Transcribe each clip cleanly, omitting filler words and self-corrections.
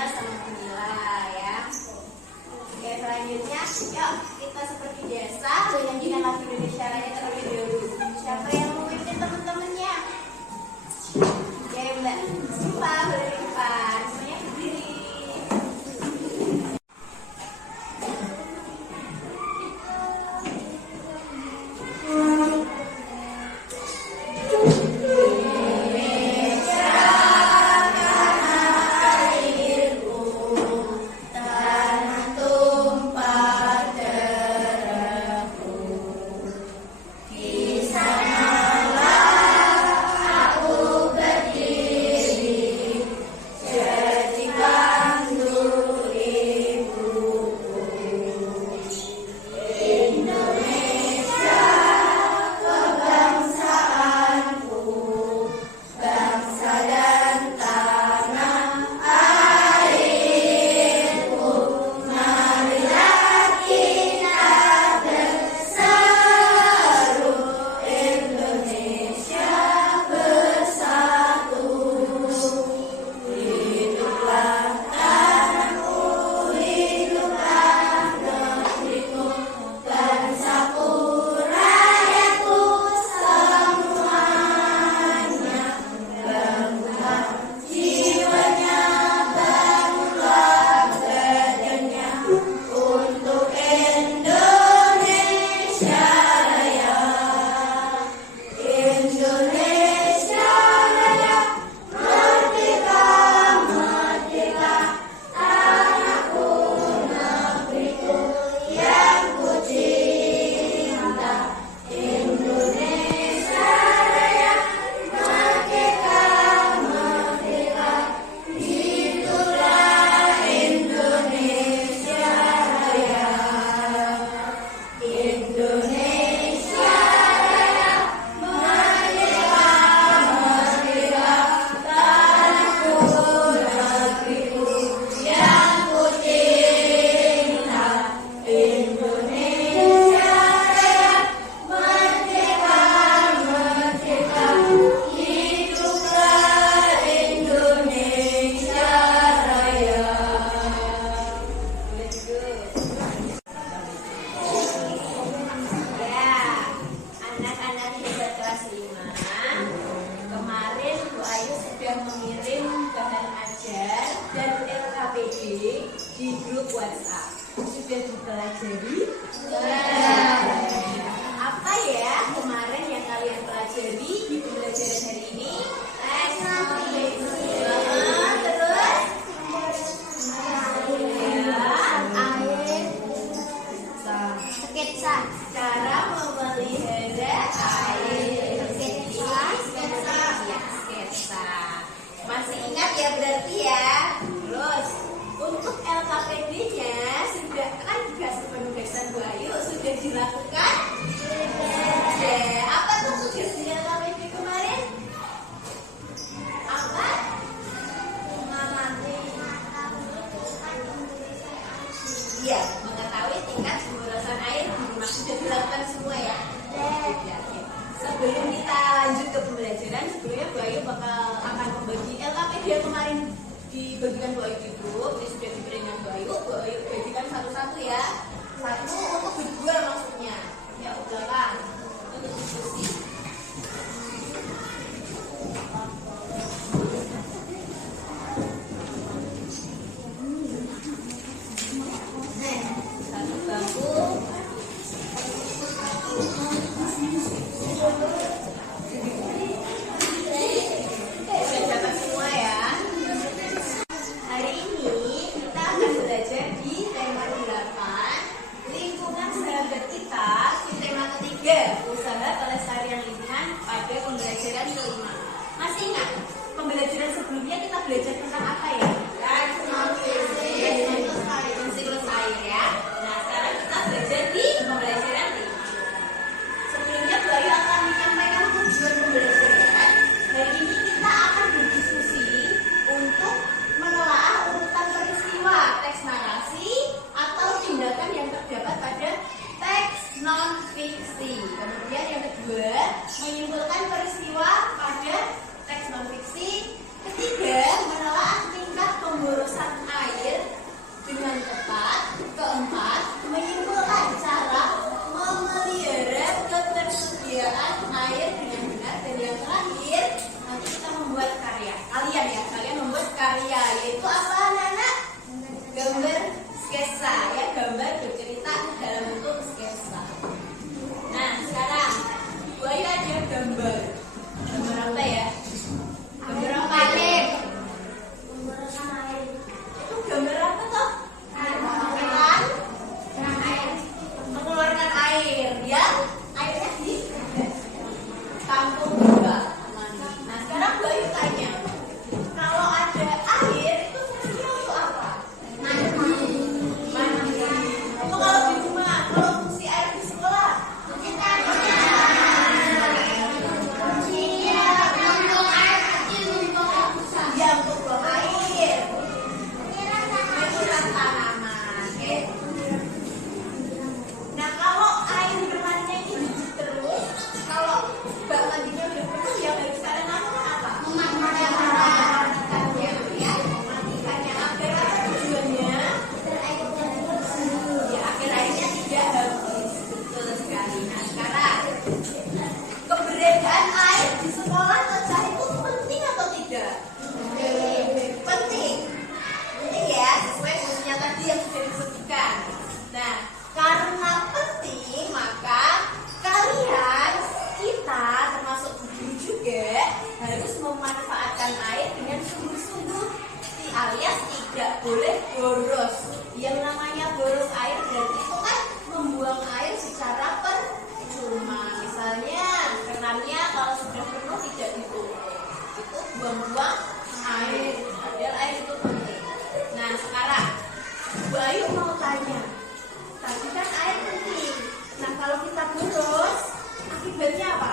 Dinda sama Camilla ya. Oke, selanjutnya yuk kita seperti biasa menyanyikan lagu Indonesia Raya terlebih dahulu. Siapa yang mau memimpin teman-temannya? Oke Mbak Siva, boleh di depan. Semuanya berdiri. Di grup WhatsApp sudah dipelajari? Apa ya kemarin yang kalian pelajari di pembelajaran hari ini? Terus sketsa cara memelihara air. Sketsa masih ingat ya berarti ya. Terus untuk LKPD-nya sudah kan tugas penugasan Bu Ayu sudah dilakukan? Ya. Apa tuh tugas di LKPD kemarin? Apa? Iya, mengetahui tingkat pemborosan air di rumah sudah dilakukan semua ya. Sebelum kita lanjut ke pembelajaran, sebelumnya Bu Ayu akan membagi LKPD yang kemarin dibagikan Bu Ayu di grup. Ini sudah diberi dengan Bu Ayu bagikan satu-satu ya. Satu untuk berdua maksudnya. Ya, belakang. Untuk diskusi. Satu bangku. Di tema 8 lingkungan sahabat kita, di tema ketiga tidak boleh boros. Yang namanya boros air berarti itu kan membuang air secara percuma. Misalnya kerannya kalau sudah penuh tidak ditutup, itu buang-buang air. Padahal air itu penting. Nah sekarang Bu Ayu mau tanya, tadi kan air penting. Nah kalau kita boros, akibatnya apa?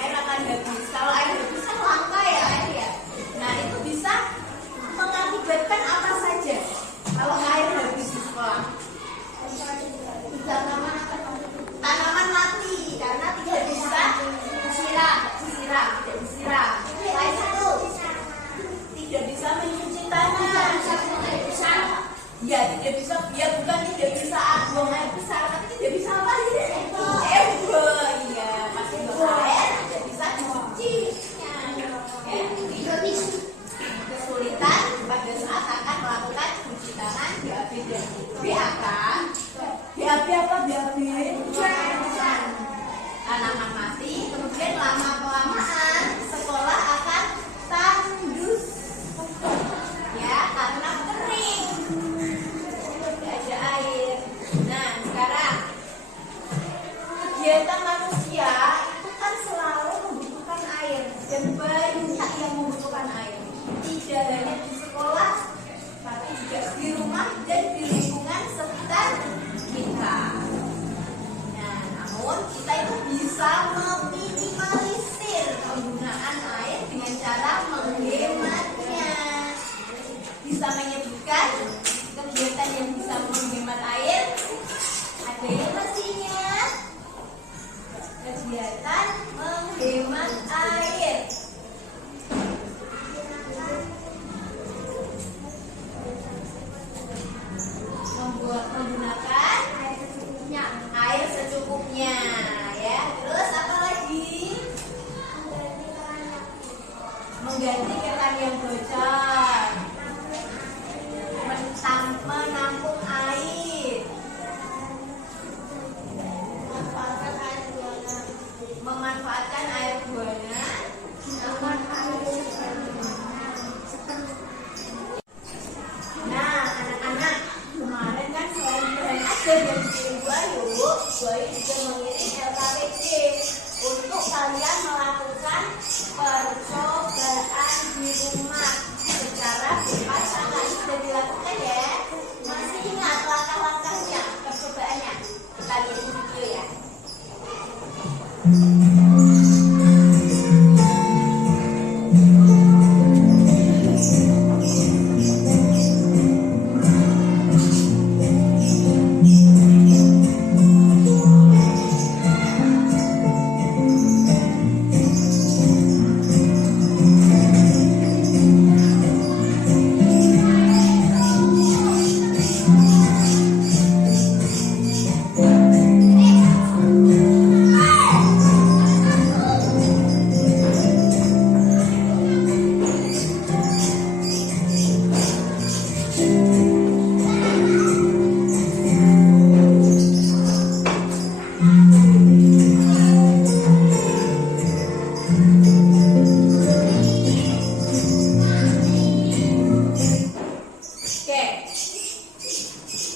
Air akan habis. Kalau air habis kan langka ya air ya. Nah itu bisa mengakibatkan apa saja kalau air habis di sekolah? Tanaman mati karena tidak bisa disiram. Lain satu, tidak bisa mencuci tangan. Ya tidak bisa, ya bukan tidak bisa buang air besar, tapi tidak bisa apa sih? Iya, masih buang air tidak bisa dicuci. Kesulitan pada saat akan melakukan cuci tangan BAB dan BAK. BAB apa BAB? Tanaman mati, kemudian lama-kelamaan sekolah akan tandus ya karena kering, tidak ada air. Nah sekarang kegiatan manusia itu kan selalu membutuhkan air dan banyak yang membutuhkan air. Tidak hanya di sekolah, tapi juga di rumah dan di lingkungan sekitar kita. Nah, namun kita itu bisa meminimalisir penggunaan air dengan cara menghematnya. Bisa menyebutkan kegiatan yang bisa menghemat air? Ada yang mestinya kegiatan menghemat air. Menggunakan air secukupnya ya. Terus apa lagi? Mengganti keran yang bocor, menampung air, memanfaatkan air buana. Nah anak-anak, kemarin kan selain kalian ada yang dikirim Bu Ayu juga mengirim LKPD untuk kalian melakukan percobaan di rumah secara berpasangan. Sudah dilakukan ya? Masih ingat langkah-langkahnya percobaannya? Kita lihat video ya.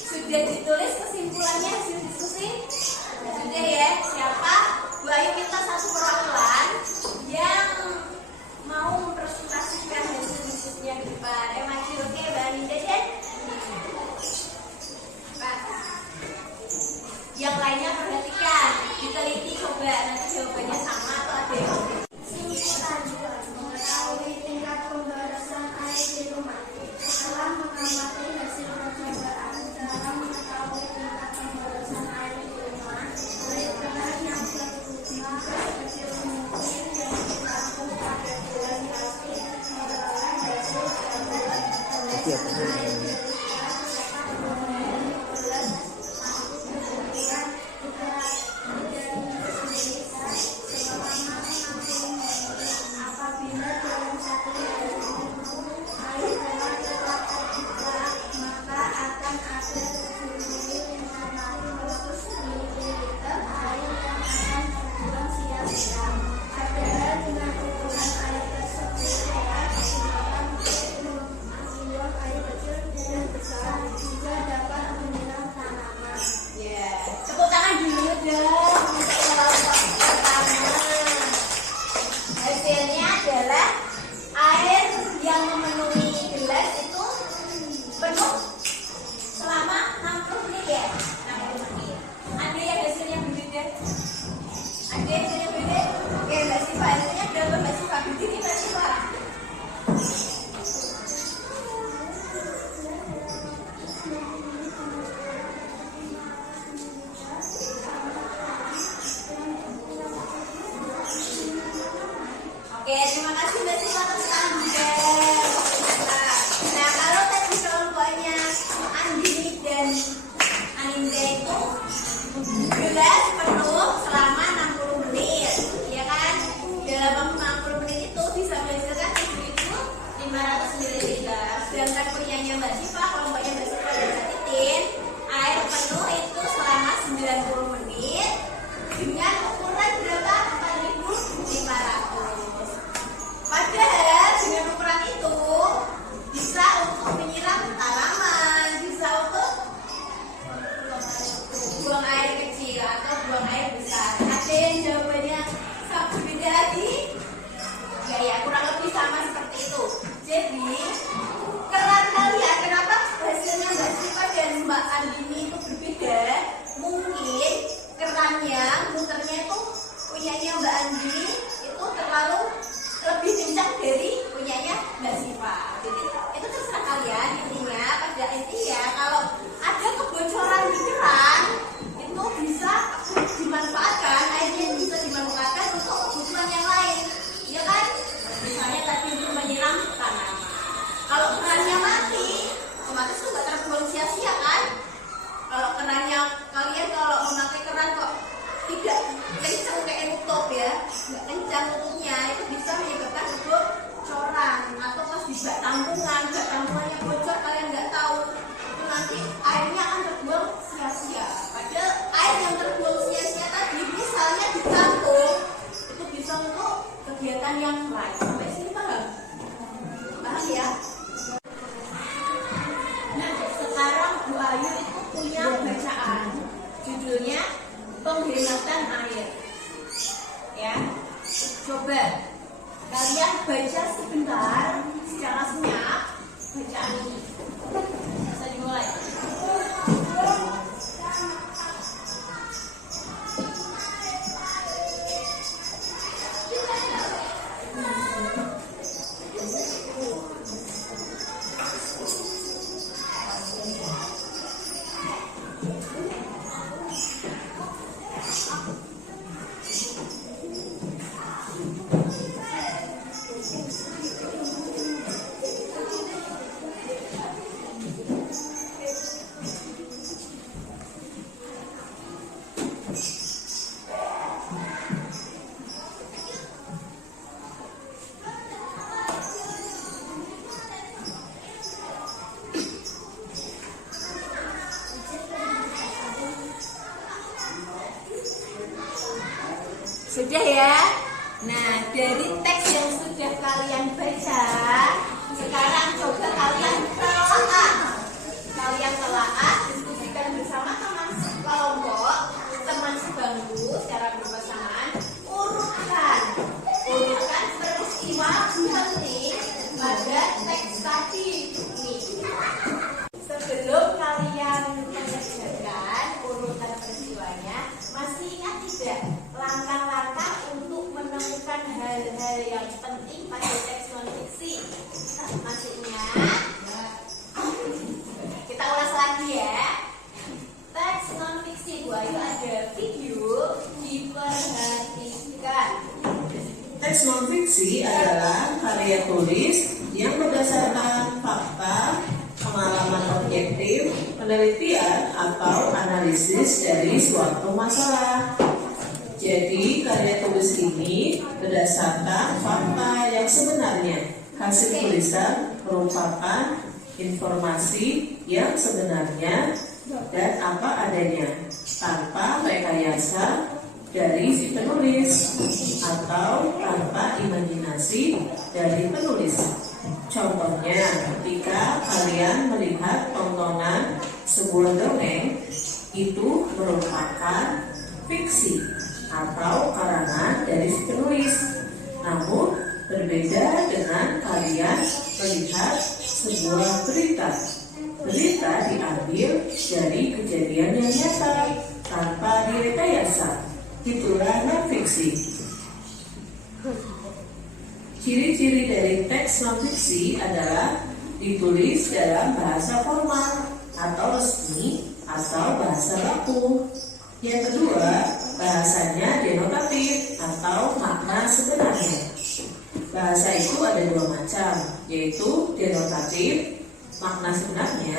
Sudah ditulis kesimpulannya hasil diskusi? Sudah ya. Siapa? Bu Ayu minta satu perwakilan yang mau mempresentasikan hasil diskusinya di depan. Maju, oke, Mbak Ninda dan yang lainnya perhatikan, diteliti coba nanti jawabannya sama atau ada yang mengetahui tingkat pemborosan air di rumah. Setelah mengamati hasil percobaan dalam mengetahui tingkat pemborosan air di rumah, baik-baik yang berguna sekecil mungkin yang dilakukan pada bulan pasti merupakan hasil dari pemborosan air di rumah dapat memenuhi 12 masuk kebutuhan selama 60 menit. Apabila dalam satu hari itu air telah terdapat maka akan ada 7.500 ml air yang akan terbuang sia-sia. Padahal dengan ukuran air tersebut dapat digunakan ml. Sedangkan punyanya Mbak Siva, kelompoknya Mbak Siva dan Mbak Titin, air penuh itu selama 90 menit dengan ukuran berapa? 4.500. Padahal dengan ukuran itu bisa untuk menyiram tanaman, bisa untuk buang air kecil atau buang air besar. Ada yang jawabannya beda lagi? Ya, kurang lebih sama seperti itu. Jadi keran kalian, kenapa hasilnya Mbak Siva dan Mbak Andini itu berbeda? Mungkin kerannya, muternya itu punyanya Mbak Andini itu terlalu lebih kencang dari punyanya Mbak Siva. Jadi itu terserah kalian. Intinya pada intinya kalau ada kebocoran di keran itu bisa dimanfaatkan, airnya bisa dimanfaatkan untuk kebutuhan yang lain, ya kan? Misalnya tadi untuk menyiram tanaman. Kalau kerannya mati, otomatis itu nggak terbuang sia-sia kan? Kalau kerannya kalian kalau memakai keran kok tidak kencang kayak nutup ya, nggak kencang nutupnya, itu bisa menyebabkan kebocoran atau pas di bak tampungannya bocor kalian nggak tahu, itu nanti airnya akan terbuang sia-sia. Padahal air yang terbuang sia-sia tadi misalnya ditampung itu bisa untuk kegiatan yang lain. Sampai sini paham? Paham ya? Nah, sekarang Bu Ayu itu punya bacaan, judulnya penghematan air. Ya, coba kalian baca sebentar secara senyap bacaan ini. Bisa dimulai. Sudah ya? Nah, dari teks yang sudah kalian baca, sekarang coba kalian telaah, diskusikan bersama teman sekelompok, teman sebangku secara berpasangan, urutkan peristiwa penting pada teks tadi ini. Sebelum kalian mengerjakan urutan peristiwanya, masih ingat tidak langkah-langkah untuk menemukan hal-hal yang penting pada teks non-fiksi? Masih ingat? Kita ulas lagi ya. Teks non-fiksi Bu Ayu ada video, diperhatikan. Teks non-fiksi adalah karya tulis yang berdasarkan fakta, pengalaman objektif, penelitian, atau analisis dari suatu masalah. Jadi, karya tulis ini berdasarkan fakta yang sebenarnya. Hasil tulisan merupakan informasi yang sebenarnya dan apa adanya, tanpa rekayasa dari si penulis atau tanpa imajinasi dari penulis. Contohnya, ketika kalian melihat tontonan sebuah dongeng, itu merupakan fiksi atau karangan dari si penulis. Namun, berbeda dengan kalian melihat sebuah berita. Berita diambil dari kejadian yang nyata tanpa direkayasa. Itulah non-fiksi. Ciri-ciri dari teks non-fiksi adalah ditulis dalam bahasa formal atau resmi atau bahasa baku. Yang kedua, bahasanya denotatif atau makna sebenarnya. Bahasa itu ada dua macam, yaitu denotatif, makna sebenarnya,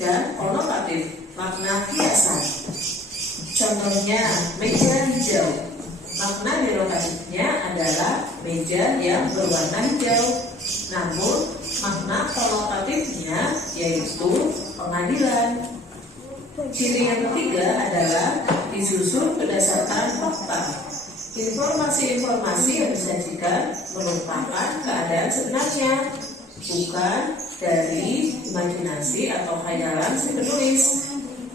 dan konotatif, makna kiasan. Contohnya, meja hijau. Makna derogatifnya adalah meja yang berwarna hijau. Namun, makna konotatifnya yaitu pengadilan. Ciri yang ketiga adalah disusun berdasarkan fakta. Informasi-informasi yang disajikan merupakan keadaan sebenarnya, bukan dari imajinasi atau khayalan si penulis.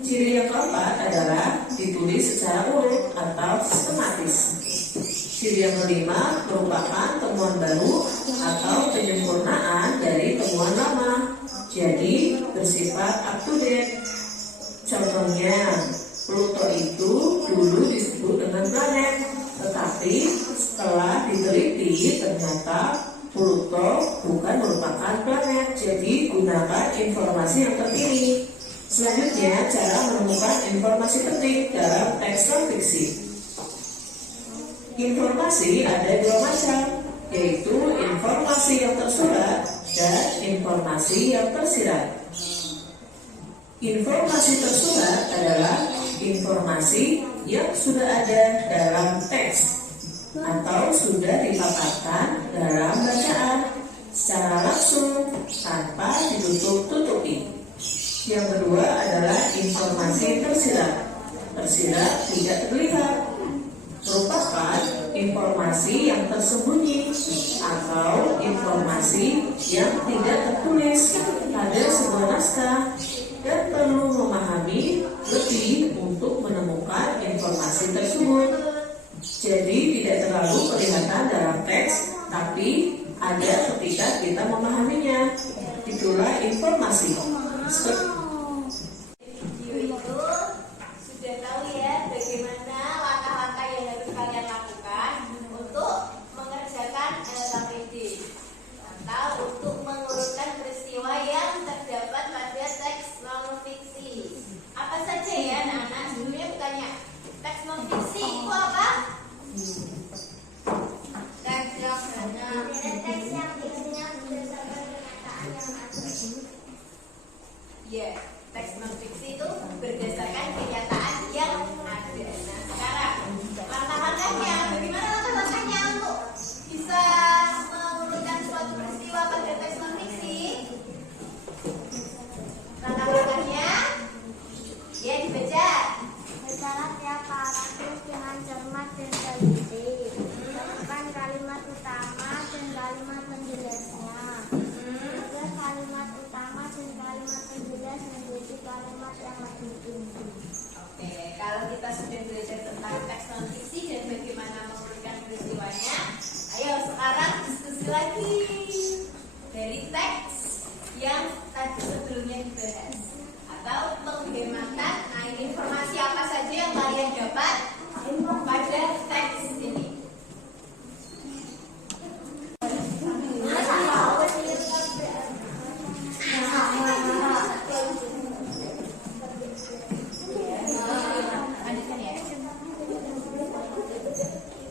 Ciri yang keempat adalah ditulis secara urut atau sistematis. Ciri yang kelima merupakan temuan baru atau penyempurnaan dari temuan lama, jadi bersifat up to date. Contohnya, Pluto itu dulu disebut dengan planet, tetapi setelah diteliti ternyata Pluto bukan merupakan planet, jadi gunakan informasi yang terpilih. Selanjutnya, cara menemukan informasi penting dalam teks non-fiksi. Informasi ada dua macam, yaitu informasi yang tersurat dan informasi yang tersirat. Informasi tersurat adalah informasi yang sudah ada dalam teks atau sudah dipaparkan dalam bacaan secara langsung tanpa ditutup-tutupi. Yang kedua adalah informasi tersirat. Tersirat tidak terlihat, merupakan informasi yang tersembunyi atau informasi yang tidak tertulis pada sebuah naskah dan perlu memahami lebih untuk menemukan informasi tersebut. Jadi tidak terlalu kelihatan dalam teks, tapi ada ketika kita memahaminya. Itulah informasi. Video itu sudah tahu ya bagaimana langkah-langkah yang harus kalian lakukan untuk mengerjakan LKPD atau untuk mengurutkan peristiwa yang terdapat pada teks non-fiksi. Apa saja ya anak-anak? Sebelumnya bukannya teks non-fiksi itu apa? Teks yang benar. Teks yang isinya berdasarkan kenyataan yang ada. Ya, teks non-fiksi itu berdasarkan kenyataan yang ada. Nah, sekarang langkah-langkahnya, bagaimana langkah-langkahnya untuk bisa mengurutkan suatu peristiwa pada teks non-fiksi? Langkah-langkahnya, ya dibaca. Bacalah tiap paragraf dengan cermat dan teliti. Tentukan kalimat utama dan kalimat penjelasnya. Juga kalimat utama dan kalimat penjelas menjadi kalimat yang lebih tinggi. Oke, kalau kita sudah belajar tentang teks non-fiksi dan bagaimana mengurutkan peristiwanya, ayo sekarang diskusi lagi dari teks yang tadi sebelumnya dibahas atau penghematan. Nah, informasi apa saja yang kalian dapat pada teks ini?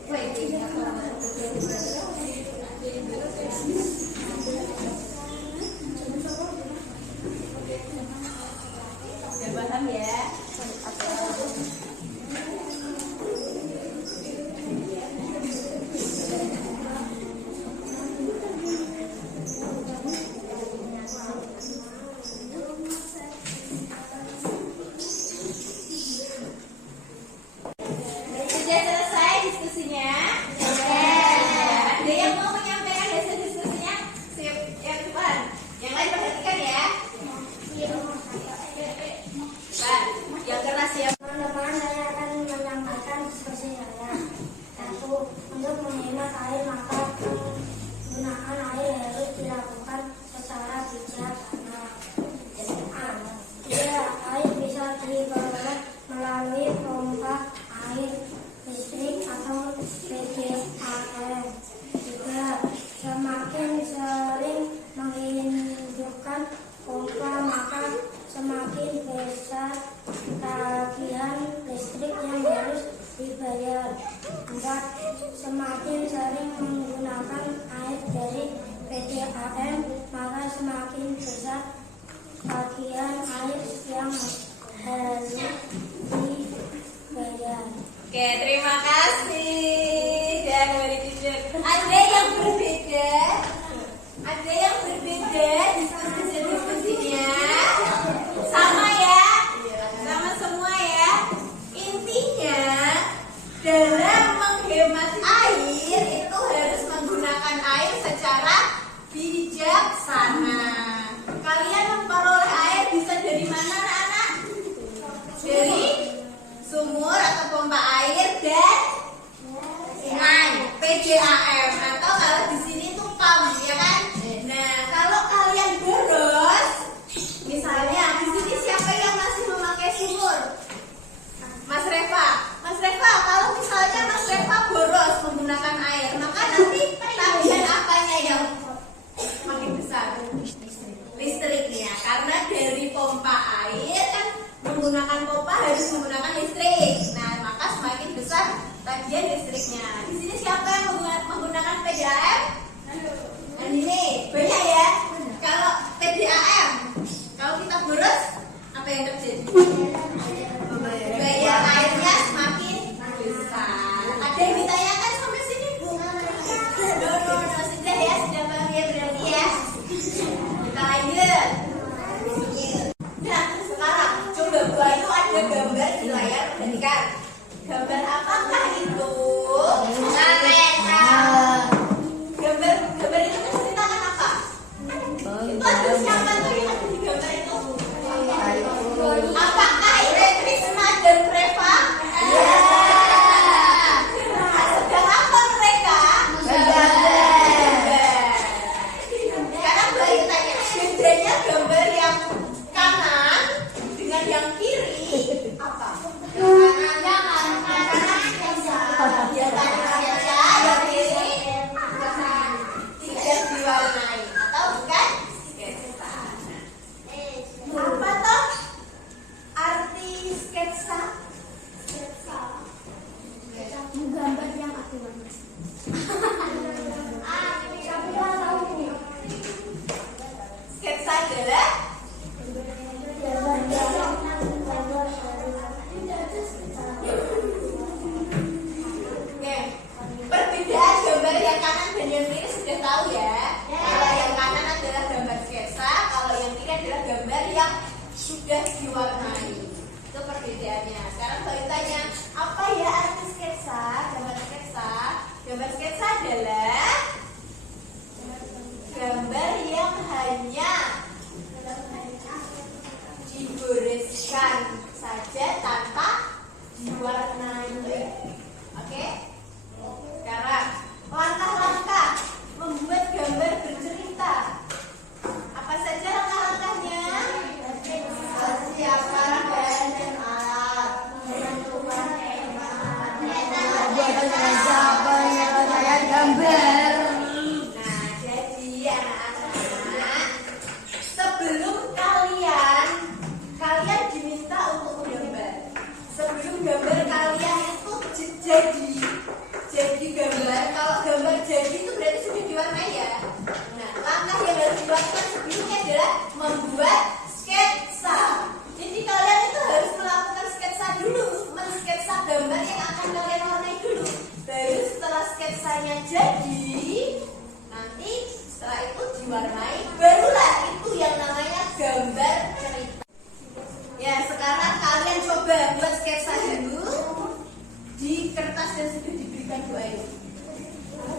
Lanjutkan ya. Sudah paham ya? Sudah selesai diskusinya? Ada yang mau menyampaikan hasil diskusinya? Sip, yang depan. Yang lain perhatikan ya. Pak, yang keras ya. Teman-teman, saya akan menyampaikan diskusi saya. Satu, untuk menghemat air maka penggunaan air harus dilakukan secara bijaksana. Ya, air bisa diperoleh melalui pompa air listrik atau PDAM. Juga semakin sering menghidupkan pompa maka semakin besar tagihan listrik yang harus dibayar. 4. Semakin sering menggunakan air dari PDAM maka semakin besar tagihan air yang harus dibayar. Oke, terima kasih. dilakukan sebelumnya adalah membuat sketsa. Jadi kalian itu harus melakukan sketsa dulu, mensketsa gambar yang akan kalian warnai dulu. Baru setelah sketsanya jadi, nanti setelah itu diwarnai, barulah itu yang namanya gambar cerita. Ya, sekarang kalian coba buat sketsa dulu di kertas yang sudah diberikan Bu Ayu.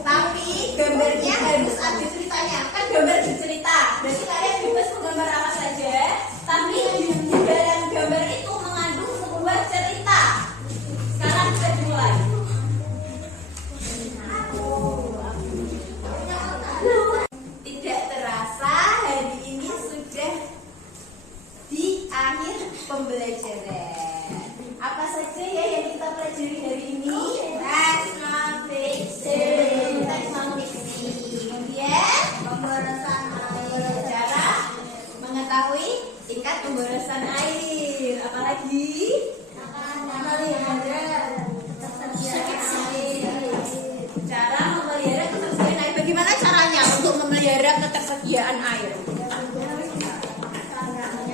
Tapi gambarnya harus ada ceritanya. Kan gambar bercerita. Berarti kalian bebas menggambar apa saja, tapi di dalam gambar itu mengandung sebuah cerita. Sekarang kita dimulai. Tidak terasa hari ini sudah di akhir pembelajaran. Apa saja ya yang kita pelajari hari ini? Teks non-fiksi. Teks non-fiksi. Kemudian pemborosan air. Cara mengetahui tingkat pemborosan air. Apalagi? Cara memelihara ketersediaan air. Bagaimana caranya untuk memelihara ketersediaan air?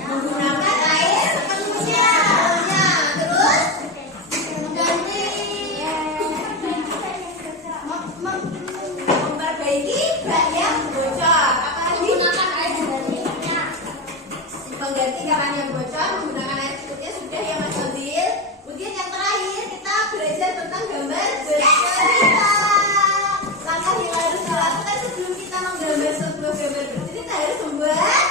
Menggunakan air sepenuhnya. Terus memperbaiki bak yang bocor. Apalagi mengganti keran yang bocor, menggunakan air cukupnya sudah ya Mas Odil. Kemudian yang terakhir kita belajar tentang gambar bercerita. Langkah yang harus dilakukan sebelum kita menggambar sebuah gambar bercerita harus membuat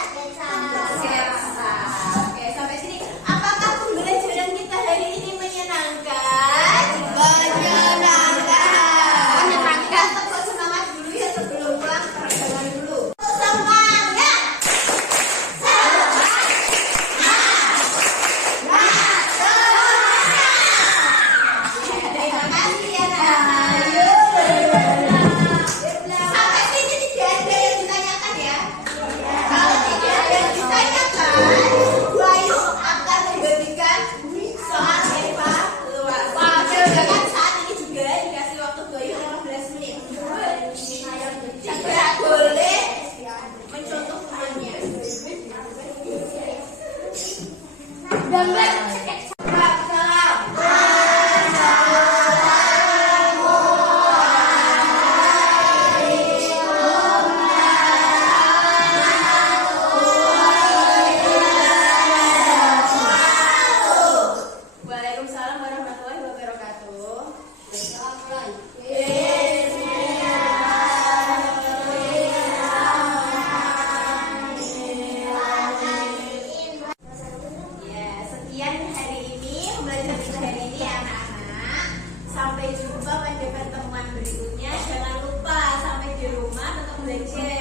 sketsa. Oke, sampai sini. Apakah pembelajaran kita hari ini menyenangkan? Menyenangkan. Kita tetap semangat dulu ya sebelum pulang ke rekaman dulu. Semangat. Terima kasih ya Nak. Sampai sini tidak ada yang ditanyakan ya. Kalau tidak ada yang ditanyakan, Bu Ayu akan memberikan soal evaluasi. Jangan saat ini juga dikasih waktu Bu Ayu 15 menit. Tidak boleh mencontoh temannya. Gambar salam. Waalaikumsalam warahmatullahi wabarakatuh. Ya, sekian hari ini pembelajaran kita hari ini ya anak-anak. Sampai jumpa pada pertemuan berikutnya. Jangan lupa sampai di rumah tetap belajar.